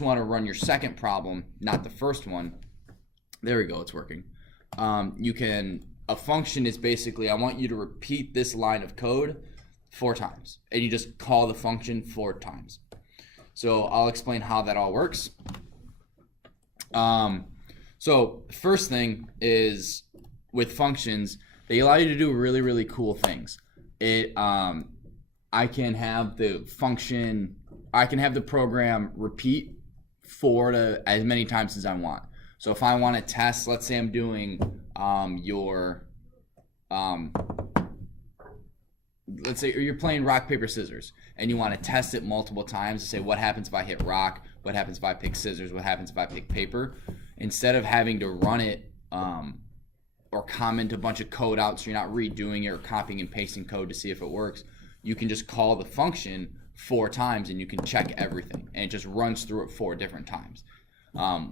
want to run your second problem, not the first one. There we go, it's working. A function is basically, I want you to repeat this line of code 4 times, and you just call the function 4 times. So I'll explain how that all works. So first thing is, with functions, they allow you to do really, really cool things. I can have the program repeat 4 to as many times as I want. So if I want to test, let's say I'm doing let's say you're playing rock, paper, scissors, and you want to test it multiple times to say what happens if I hit rock, what happens if I pick scissors, what happens if I pick paper. Instead of having to run it or comment a bunch of code out so you're not redoing it or copying and pasting code to see if it works, you can just call the function 4 times and you can check everything, and it just runs through it 4 different times,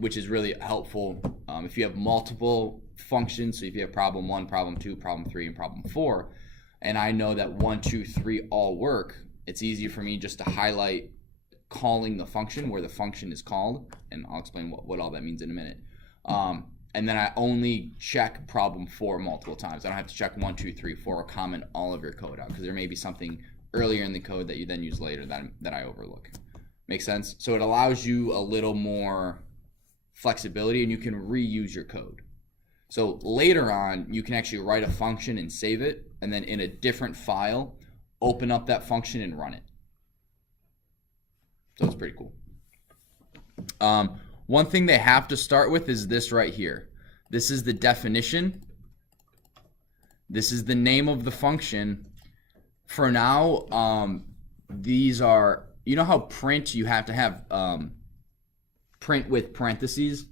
which is really helpful if you have multiple functions. So if you have problem 1, problem 2, problem 3, and problem 4, and I know that 1, 2, 3 all work, it's easy for me just to highlight calling the function where the function is called, and I'll explain what all that means in a minute. And then I only check problem 4 multiple times. I don't have to check 1, 2, 3, 4 or comment all of your code out, because there may be something earlier in the code that you then use later that I overlook. Make sense? So it allows you a little more flexibility, and you can reuse your code. So later on, you can actually write a function and save it, and then in a different file, open up that function and run it. So it's pretty cool. One thing they have to start with is this right here. This is the definition. This is the name of the function. For now, these are, you know how print, you have to have print with parentheses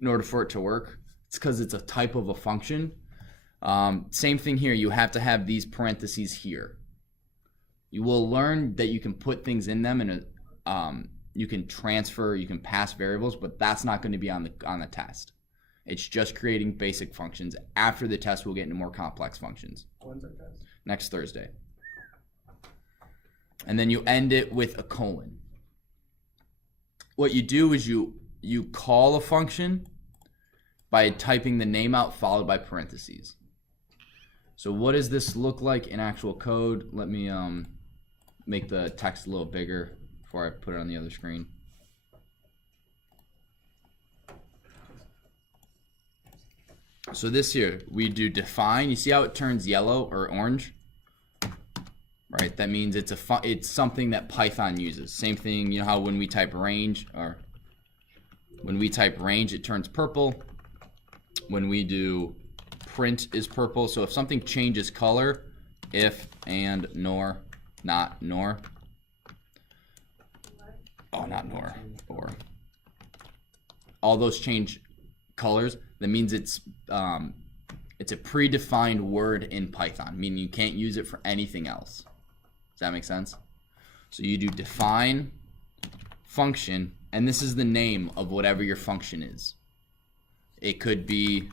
in order for it to work? It's because it's a type of a function. Same thing here, you have to have these parentheses here. You will learn that you can put things in them, and you can transfer, you can pass variables, but that's not going to be on the test. It's just creating basic functions. After the test, we'll get into more complex functions. When's our test? Next Thursday. And then you end it with a colon. What you do is you call a function by typing the name out followed by parentheses. So what does this look like in actual code? Let me make the text a little bigger before I put it on the other screen. So this here, we do define. You see how it turns yellow or orange? Right, that means it's something that Python uses. Same thing, you know how when we type range, it turns purple. When we do print is purple. So if something changes color, if, and, nor, not, nor. Oh, not nor, or. All those change colors. That means it's a predefined word in Python, meaning you can't use it for anything else. Does that make sense? So you do define function, and this is the name of whatever your function is. It could be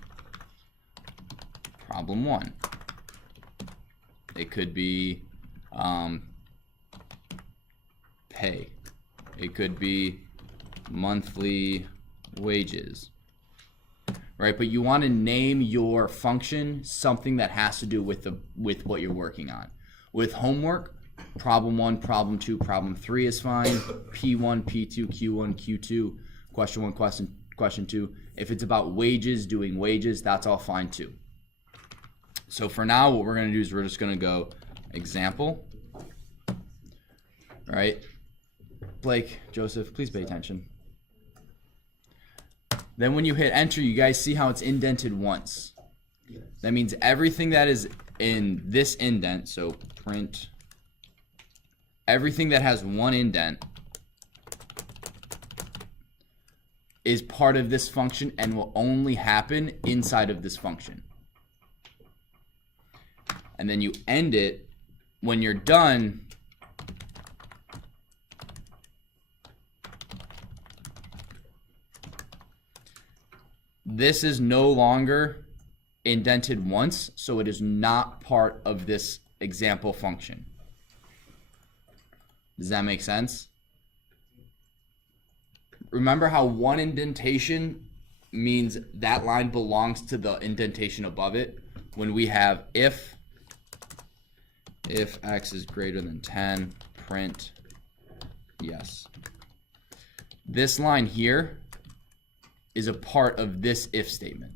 problem 1. It could be pay. It could be monthly wages. Right, but you want to name your function something that has to do with what you're working on. With homework, problem 1, problem 2, problem 3 is fine. P1, P2, Q1, Q2, question 1, question 2. If it's about wages, doing wages, that's all fine too. So for now, what we're going to do is we're just going to go example. All right, Blake, Joseph, please pay attention. Then when you hit enter, you guys see how it's indented once. Yes. That means everything that is in this indent, so print, everything that has one indent is part of this function and will only happen inside of this function. And then you end it. When you're done, this is no longer indented once, so it is not part of this example function. Does that make sense? remember how one indentation means that line belongs to the indentation above it? When we have if x is greater than 10, print yes. This line here is a part of this if statement.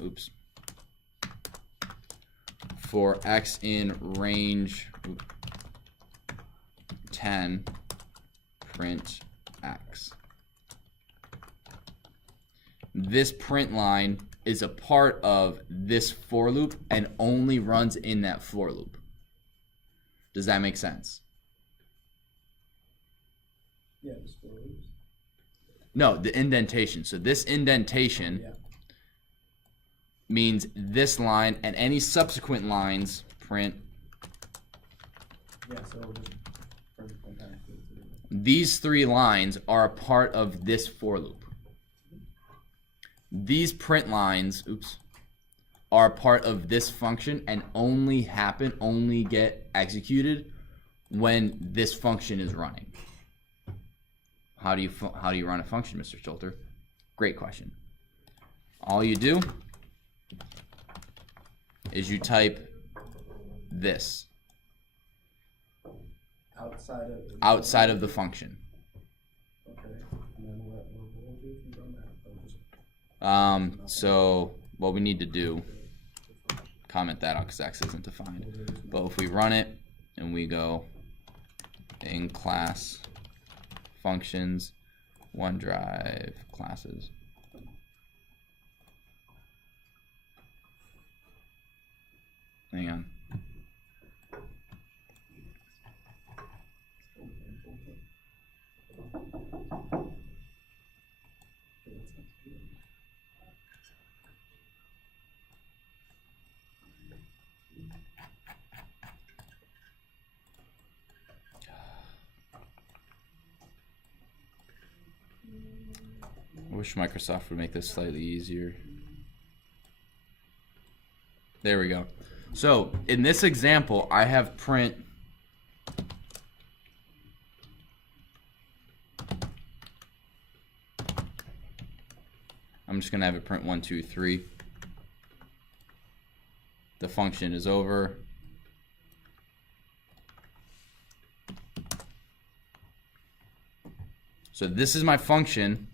Oops. For x in range 10, print x. This print line is a part of this for loop and only runs in that for loop. Does that make sense? Yeah, this for loops. No, the indentation. So this indentation means this line and any subsequent lines print. Yeah, so it'll just print back. These three lines are a part of this for loop. These print lines, are a part of this function and only get executed when this function is running. How do you run a function, Mr. Schulter? Great question. All you do is you type this outside of the function. Okay. And then what we'll do if we run that? So what we need to do, comment that out because X isn't defined. But if we run it and we go in class functions, OneDrive classes. Hang on. I wish Microsoft would make this slightly easier. There we go. So in this example, I have print I'm just gonna have it print 1, 2, 3. The function is over. So this is my function.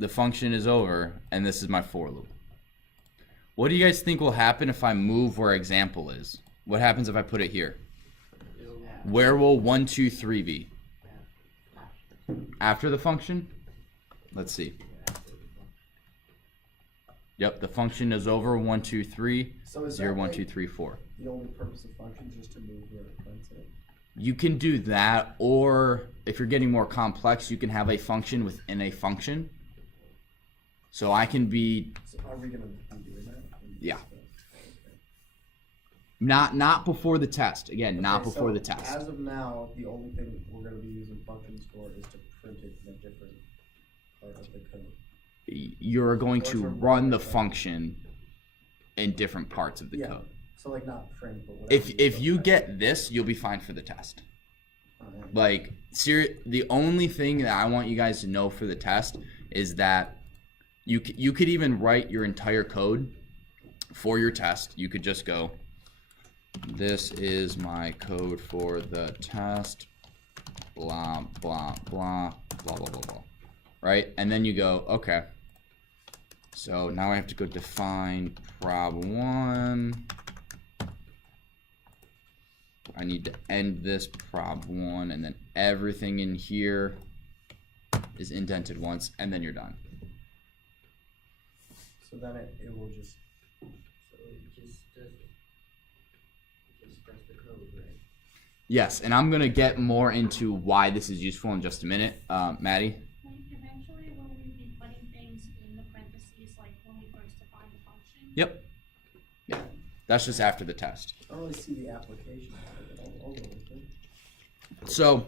The function is over, and this is my for loop. What do you guys think will happen if I move where example is? What happens if I put it here? Where will 1, 2, 3 be? After the function? Let's see. Yep, the function is over 1, 2, 3, So 0, 1, 2, 3, 4. The only purpose of functions is to move where it prints it. You can do that, or if you're getting more complex, you can have a function within a function. So I can be. So are we going to be doing that? Yeah. Not before the test. Again, not before the test. As of now, the only thing we're going to be using functions for is to print it in a different part of the code. You're going to run the function in different parts of the code. So like not print, but whatever. If you get this, you'll be fine for the test. Like, the only thing that I want you guys to know for the test is that you could even write your entire code for your test. You could just go, this is my code for the test, blah, blah, blah, blah, blah, blah, blah. Right? And then you go, okay. So now I have to go define prob1. I need to end this prob1, and then everything in here is indented once, and then you're done. So then it will just. So it just does the code, right? Yes, and I'm gonna get more into why this is useful in just a minute. Maddie? Eventually, will we be putting things in the parentheses like when we first define the function? Yep. Yeah. That's just after the test. I don't really see the application. I'll go with it. So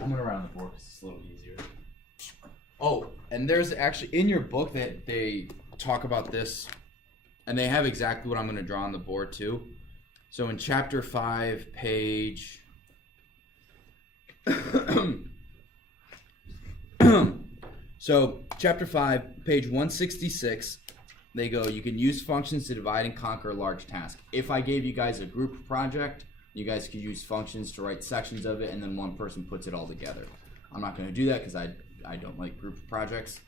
I'm gonna run on the board because it's a little easier. Oh, and there's actually in your book that they talk about this, and they have exactly what I'm gonna draw on the board too. So in chapter 5, page So, chapter 5, page 166, they go, you can use functions to divide and conquer a large task. If I gave you guys a group project, you guys could use functions to write sections of it, and then one person puts it all together. I'm not going to do that because I don't like group projects.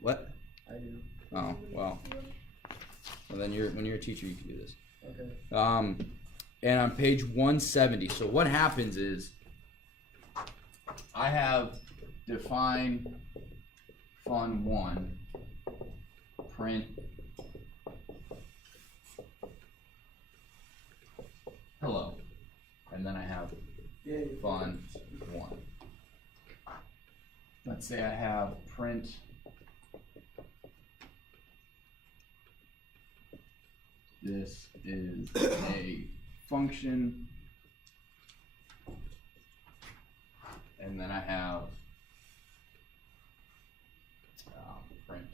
What? I do. Oh, well then when you're a teacher, you can do this. Okay. And on page 170, so what happens is I have define fun1 print hello, and then I have fun1. Let's say I have print this is a function, and then I have print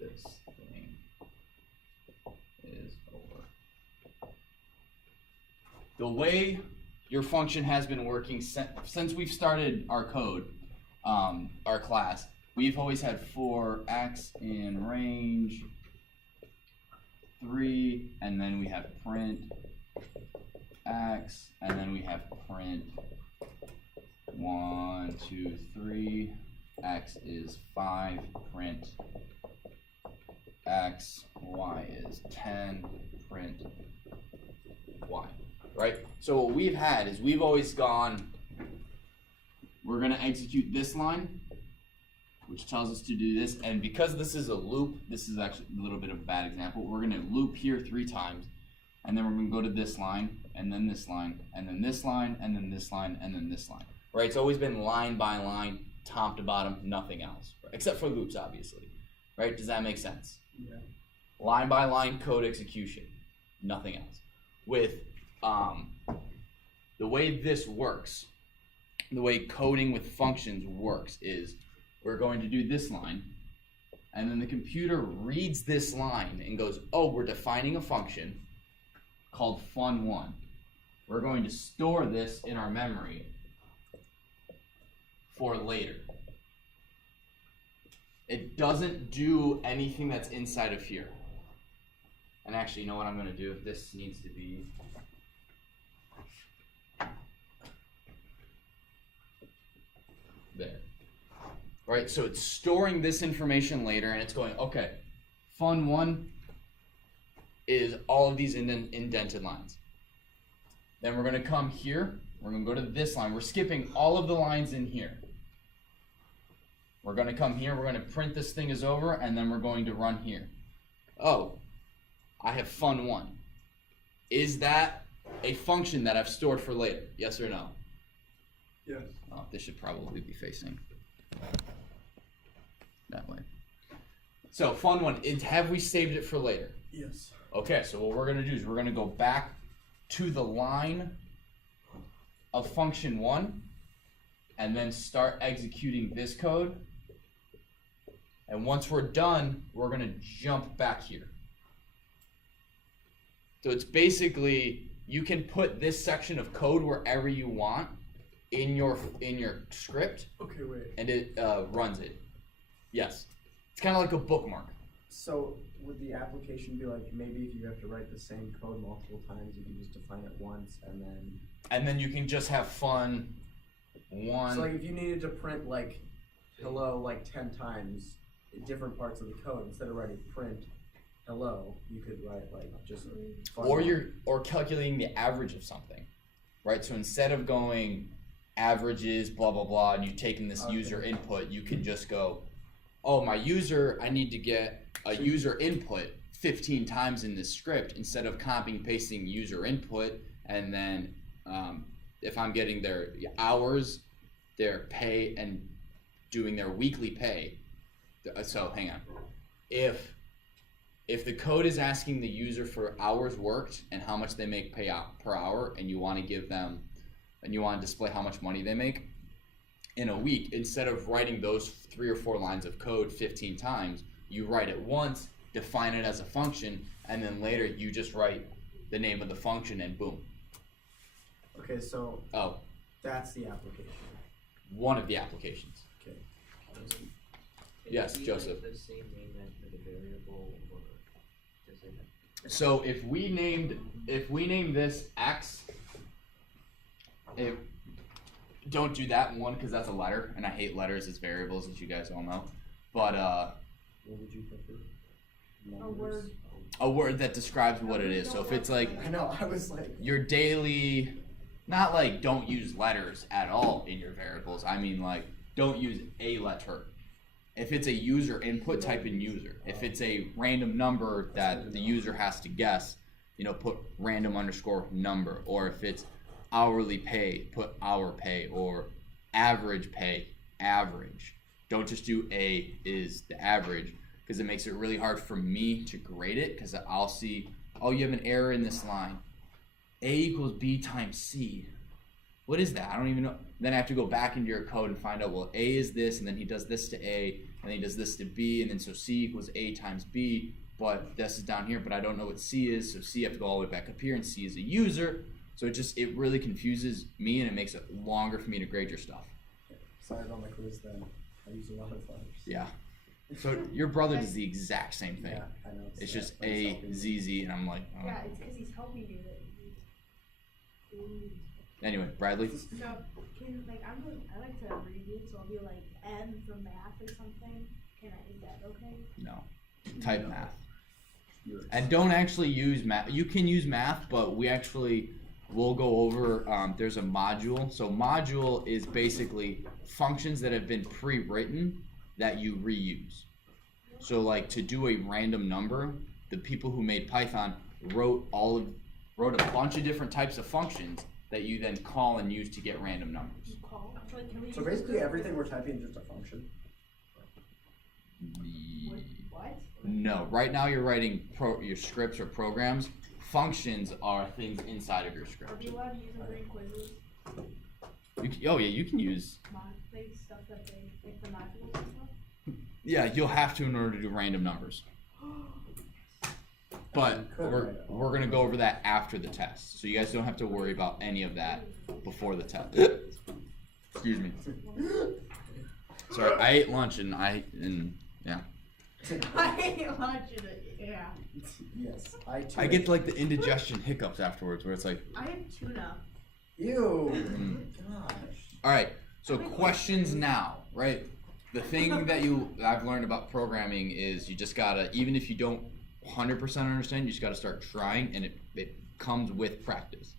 this thing is over. The way your function has been working since we've started our code, our class, we've always had for x in range 3, and then we have print x, and then we have print 1, 2, 3, x is 5, print x, y is 10, print y, right? So what we've had is we've always gone, we're gonna execute this line, which tells us to do this, and because this is a loop, this is actually a little bit of a bad example, we're gonna loop here 3 times, and then we're gonna go to this line, and then this line, and then this line, and then this line, and then this line, right? It's always been line by line, top to bottom, nothing else, right? Except for loops, obviously, right? Does that make sense? Yeah. Line by line code execution, nothing else. With the way this works, the way coding with functions works is we're going to do this line, and then the computer reads this line and goes, oh, we're defining a function called fun1. We're going to store this in our memory for later. It doesn't do anything that's inside of here. And actually, you know what I'm going to do? This needs to be there. Right, so it's storing this information later, and it's going, okay, fun1 is all of these indented lines. Then we're going to come here, we're going to go to this line. We're skipping all of the lines in here. We're going to come here, we're going to print this thing is over, and then we're going to run here. Oh, I have fun1. Is that a function that I've stored for later? Yes or no? Yes. Oh, this should probably be facing that way. So fun1, have we saved it for later? Yes. Okay, so what we're going to do is we're going to go back to the line of function 1 and then start executing this code. And once we're done, we're going to jump back here. So it's basically, you can put this section of code wherever you want in your script. Okay, wait. And it runs it. Yes. It's kind of like a bookmark. So would the application be like, maybe if you have to write the same code multiple times, you can just define it once and then... And then you can just have fun1. So like if you needed to print like hello like 10 times in different parts of the code, instead of writing print hello, you could write like just fun1. Or calculating the average of something. Right? So instead of going averages, blah blah blah, and you've taken this user input, you can just go, oh, my user, I need to get a user input 15 times in this script instead of copying and pasting user input, and then if I'm getting their hours, their pay, and doing their weekly pay. So hang on. If the code is asking the user for hours worked and how much they make per hour, and you want to give them, and you want to display how much money they make in a week, instead of writing those 3 or 4 lines of code 15 times, you write it once, define it as a function, and then later you just write the name of the function, and boom. Okay, so Oh, that's the application. one of the applications. Okay. Yes, Can it be, Joseph. Like the same name as the variable, or does it have? So if we named this X, don't do that one because that's a letter, and I hate letters as variables, as you guys all know. But What would you prefer? A word. a word that describes what it is. So if it's like I know. I was like. your daily, not like don't use letters at all in your variables. I mean like don't use a letter. If it's a user input, type in user. If it's a random number that the user has to guess, put random underscore number. Or if it's hourly pay, put hour pay. Or average pay, average. Don't just do A is the average, because it makes it really hard for me to grade it, because I'll see, oh, you have an error in this line. A equals B times C. What is that? I don't even know. Then I have to go back into your code and find out, well, A is this, and then he does this to A, and then he does this to B, and then so C equals A times B, but this is down here, but I don't know what C is, so C I have to go all the way back up here, and C is a user, so it really confuses me, and it makes it longer for me to grade your stuff. Sorry about my quiz then. I use a lot of letters. Yeah. So your brother does the exact same thing. Yeah, I know. It's just A, Z, Z, and I'm like, oh. Yeah, it's because he's helping you. Anyway, Bradley? So, I like to abbreviate, so I'll be like M for math or something. Is that okay? No. Type math. And don't actually use math. You can use math, but we'll go over, there's a module. So module is basically functions that have been pre-written that you reuse. So like to do a random number, the people who made Python wrote a bunch of different types of functions that you then call and use to get random numbers. So basically everything we're typing is just a function. What? No, right now you're writing your scripts or programs. Functions are things inside of your Are script. we allowed to use them during quizzes? Oh yeah, you can use. Like stuff that they, like the modules and stuff? Yeah, you'll have to in order to do random numbers. But we're gonna go over that after the test, so you guys don't have to worry about any of that before the test. Excuse me. Sorry, I ate lunch and yeah. I ate lunch in it, yeah. Yes, I get like the indigestion hiccups afterwards, where it's like. I had tuna. Ew. Gosh. All right, so questions now, right? The thing that I've learned about programming is you just gotta, even if you don't 100% understand, you just gotta start trying, and it comes with practice.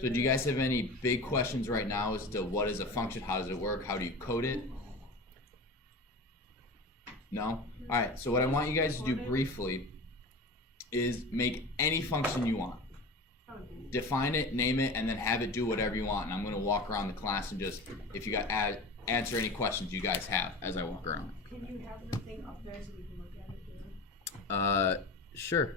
So do you guys have any big questions right now as to what is a function, how does it work, how do you code it? No? Alright, so what I want you guys to do briefly is make any function you want. Define it, name it, and then have it do whatever you want. And I'm gonna walk around the class and just, if you got answer any questions you guys have as I walk around. Can you have the thing up there so we can look at it too? Sure.